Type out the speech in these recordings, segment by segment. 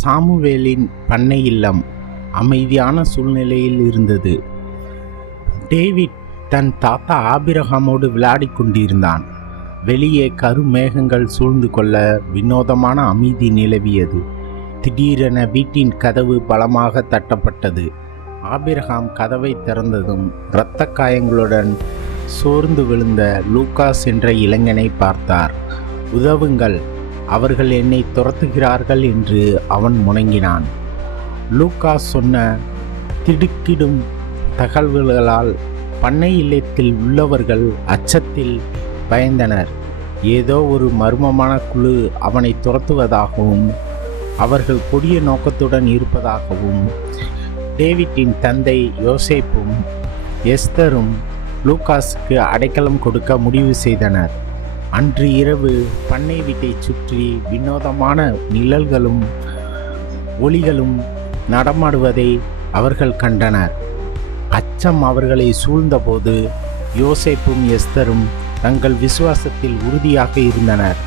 சாமுவேலின் பண்ணை இல்லம் அமைதியான சூழ்நிலையில் இருந்தது. டேவிட் தன் தாத்தா ஆபிரகாமோடு விளையாடி கொண்டிருந்தான். வெளியே கருமேகங்கள் சூழ்ந்து கொள்ள வினோதமான அமைதி நிலவியது. திடீரென வீட்டின் கதவு பலமாக தட்டப்பட்டது. ஆபிரகாம் கதவை திறந்ததும் இரத்த காயங்களுடன் சோர்ந்து விழுந்த லூகாஸ் என்ற இளைஞனை பார்த்தார். உதவுங்கள், அவர்கள் என்னை துரத்துகிறார்கள் என்று அவன் முணங்கினான். லூகாஸ் சொன்ன திடுக்கிடும் தகவல்களால் பண்ணை இல்லத்தில் உள்ளவர்கள் அச்சத்தில் பயந்தனர். ஏதோ ஒரு மர்மமான குழு அவனை துரத்துவதாகவும் அவர்கள் கொடிய நோக்கத்துடன் இருப்பதாகவும் டேவிட்டின் தந்தை யோசேப்பும் எஸ்தரும் லூகாஸுக்கு அடைக்கலம் கொடுக்க முடிவு செய்தனர். அன்று இரவு பண்ணை வீட்டை சுற்றி வினோதமான நிழல்களும் ஒளிகளும் நடமாடுவதை அவர்கள் கண்டனர். அச்சம் அவர்களை சூழ்ந்தபோது யோசேப்பும் எஸ்தரும் தங்கள் விசுவாசத்தில் உறுதியாக இருந்தனர்.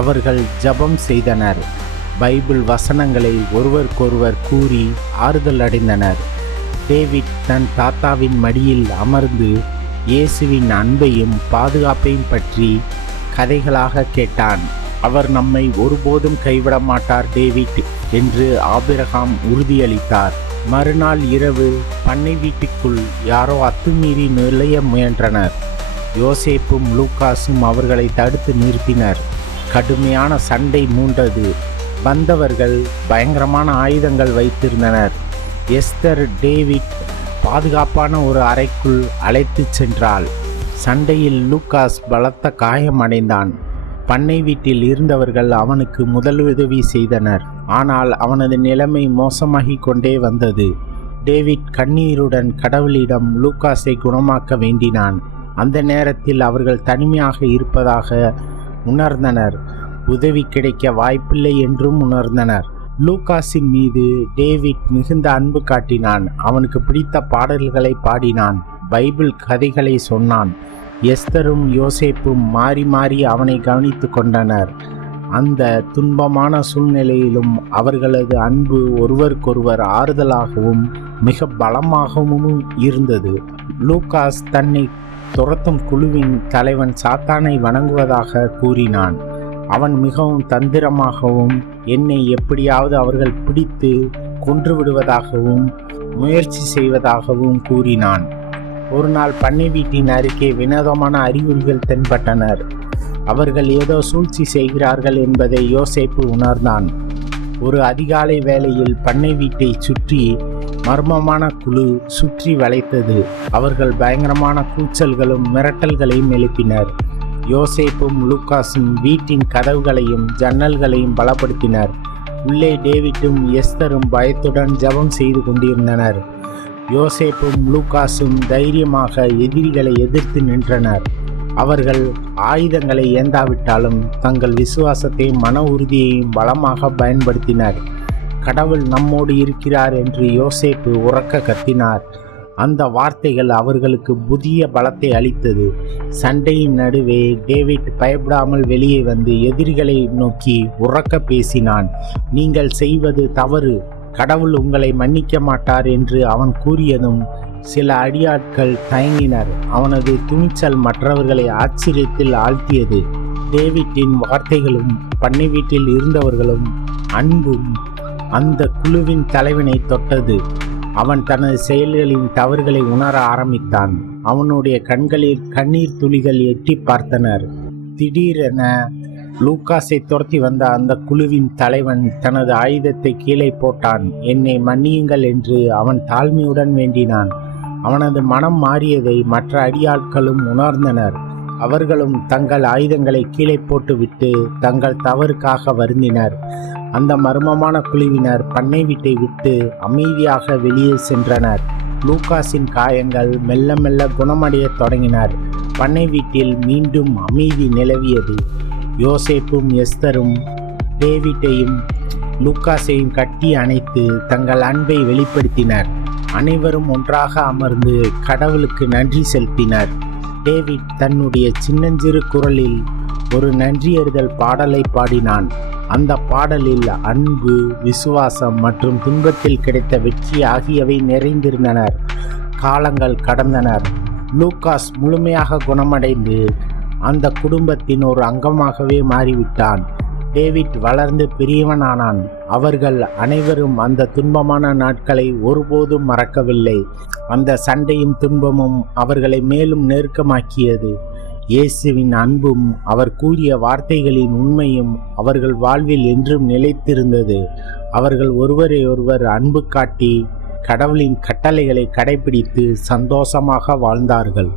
அவர்கள் ஜெபம் செய்தனர். பைபிள் வசனங்களை ஒருவருக்கொருவர் கூறி ஆறுதல் அடைந்தனர். டேவிட் தன் தாத்தாவின் மடியில் அமர்ந்து இயேசுவின் அன்பையும் பாதுகாப்பையும் பற்றி கதைகளாக கேட்டான். அவர் நம்மை ஒருபோதும் கைவிட மாட்டார் டேவிட் என்று ஆபிரகாம் உறுதியளித்தார். மறுநாள் இரவு பண்ணை வீட்டுக்குள் யாரோ அத்துமீறி நுழைய முயன்றனர். யோசேப்பும் லூகாஸும் அவர்களை தடுத்து நிறுத்தினர். கடுமையான சண்டை மூண்டது. வந்தவர்கள் பயங்கரமான ஆயுதங்கள் வைத்திருந்தனர். எஸ்தர் டேவிட் பாதுகாப்பான ஒரு அறைக்குள் அழைத்து சென்றாள். சண்டையில் லூகாஸ் பலத்த காயமடைந்தான். பண்ணை வீட்டில் இருந்தவர்கள் அவனுக்கு முதலுதவி செய்தனர். ஆனால் அவனது நிலைமை மோசமாகி கொண்டே வந்தது. டேவிட் கண்ணீருடன் கடவுளிடம் லூகாஸை குணமாக்க வேண்டினான். அந்த நேரத்தில் அவர்கள் தனிமையாக இருப்பதாக உணர்ந்தனர். உதவி கிடைக்க வாய்ப்பில்லை என்றும் உணர்ந்தனர். லூகாஸின் மீது டேவிட் மிகுந்த அன்பு காட்டினான். அவனுக்கு பிடித்த பாடல்களை பாடினான். பைபிள் கதைகளை சொன்னான். எஸ்தரும் யோசேப்பும் மாறி மாறி அவனை கவனித்து கொண்டனர். அந்த துன்பமான சூழ்நிலையிலும் அவர்களது அன்பு ஒருவருக்கொருவர் ஆறுதலாகவும் மிக பலமாகவும் இருந்தது. லூகாஸ் தன்னை துரத்தும் குழுவின் தலைவன் சாத்தானை வணங்குவதாக கூறினான். அவன் மிகவும் தந்திரமாகவும் என்னை எப்படியாவது அவர்கள் பிடித்து கொன்றுவிடுவதாகவும் முயற்சி செய்வதாகவும் கூறினான். ஒரு நாள் பண்ணை வீட்டின் அருகே வினோதமான அறிகுறிகள் தென்பட்டனர். அவர்கள் ஏதோ சூழ்ச்சி செய்கிறார்கள் என்பதை யோசேப்பு உணர்ந்தான். ஒரு அதிகாலை வேளையில் பண்ணை வீட்டை சுற்றி மர்மமான குழு சுற்றி வளைத்தது. அவர்கள் பயங்கரமான கூச்சல்களும் மிரட்டல்களையும் எழுப்பினர். யோசேப்பும் லூகாஸும் வீட்டின் கதவுகளையும் ஜன்னல்களையும் பலப்படுத்தினர். உள்ளே டேவிட்டும் எஸ்தரும் பயத்துடன் ஜெபம் செய்து கொண்டிருந்தனர். யோசேப்பும் லூகாஸும் தைரியமாக எதிரிகளை எதிர்த்து நின்றனர். அவர்கள் ஆயுதங்களை ஏந்தாவிட்டாலும் தங்கள் விசுவாசத்தையும் மன உறுதியையும் பலமாக பயன்படுத்தினர். கடவுள் நம்மோடு இருக்கிறார் என்று யோசேப்பு உரக்க கத்தினார். அந்த வார்த்தைகள் அவர்களுக்கு புதிய பலத்தை அளித்தது. சண்டையின் நடுவே டேவிட் பயப்படாமல் வெளியே வந்து எதிரிகளை நோக்கி உரக்க பேசினான். நீங்கள் செய்வது தவறு, கடவுள் உங்களை மன்னிக்க மாட்டார் என்று அவன் கூறியதும் சில அடியாட்கள் தயங்கினர். அவனது துணிச்சல் மற்றவர்களை ஆச்சரியத்தில் ஆழ்த்தியது. டேவிட்டின் வார்த்தைகளும் பண்ணை வீட்டில் இருந்தவர்களும் அன்பும் அந்த குழுவின் தலைவனை தொட்டது. அவன் தனது செயல்களின் தவறுகளை உணர ஆரம்பித்தான். அவனுடைய கண்களில் கண்ணீர் துளிகள் எட்டி பார்த்தனர். திடீரென லூகாஸை துரத்தி வந்த அந்த குழுவின் தலைவன் தனது ஆயுதத்தை கீழே போட்டான். என்னை மன்னியுங்கள் என்று அவன் தாழ்மையுடன் வேண்டினான். அவனது மனம் மாறியதை மற்ற அடியாட்களும் உணர்ந்தனர். அவர்களும் தங்கள் ஆயுதங்களை கீழே போட்டுவிட்டு தங்கள் தவறுக்காக வருந்தினர். அந்த மர்மமான குழுவினர் பண்ணை வீட்டை விட்டு அமைதியாக வெளியே சென்றனர். லூகாஸின் காயங்கள் மெல்ல மெல்ல குணமடைய தொடங்கினர். பண்ணை வீட்டில் மீண்டும் அமைதி நிலவியது. யோசேப்பும் எஸ்தரும் டேவிட்டையும் லூகாஸையும் கட்டி அணைத்து தங்கள் அன்பை வெளிப்படுத்தினர். அனைவரும் ஒன்றாக அமர்ந்து கடவுளுக்கு நன்றி செலுத்தினர். டேவிட் தன்னுடைய சின்னஞ்சிறு குரலில் ஒரு நன்றியறிதல் பாடலை பாடினான். அந்த பாடலில் அன்பு, விசுவாசம் மற்றும் துன்பத்தில் கிடைத்த வெற்றி ஆகியவை நிறைந்திருந்தனர். காலங்கள் கடந்தனர். லூகாஸ் முழுமையாக குணமடைந்து அந்த குடும்பத்தின் ஒரு அங்கமாகவே மாறிவிட்டான். டேவிட் வளர்ந்து பெரியவனானான். அவர்கள் அனைவரும் அந்த துன்பமான நாட்களை ஒருபோதும் மறக்கவில்லை. அந்த சண்டையும் துன்பமும் அவர்களை மேலும் நெருக்கமாக்கியது. இயேசுவின் அன்பும் அவர் கூறிய வார்த்தைகளின் உண்மையும் அவர்கள் வாழ்வில் என்றும் நிலைத்திருந்தது. அவர்கள் ஒருவரை ஒருவர் அன்பு காட்டி கடவுளின் கட்டளைகளை கடைபிடித்து சந்தோஷமாக வாழ்ந்தார்கள்.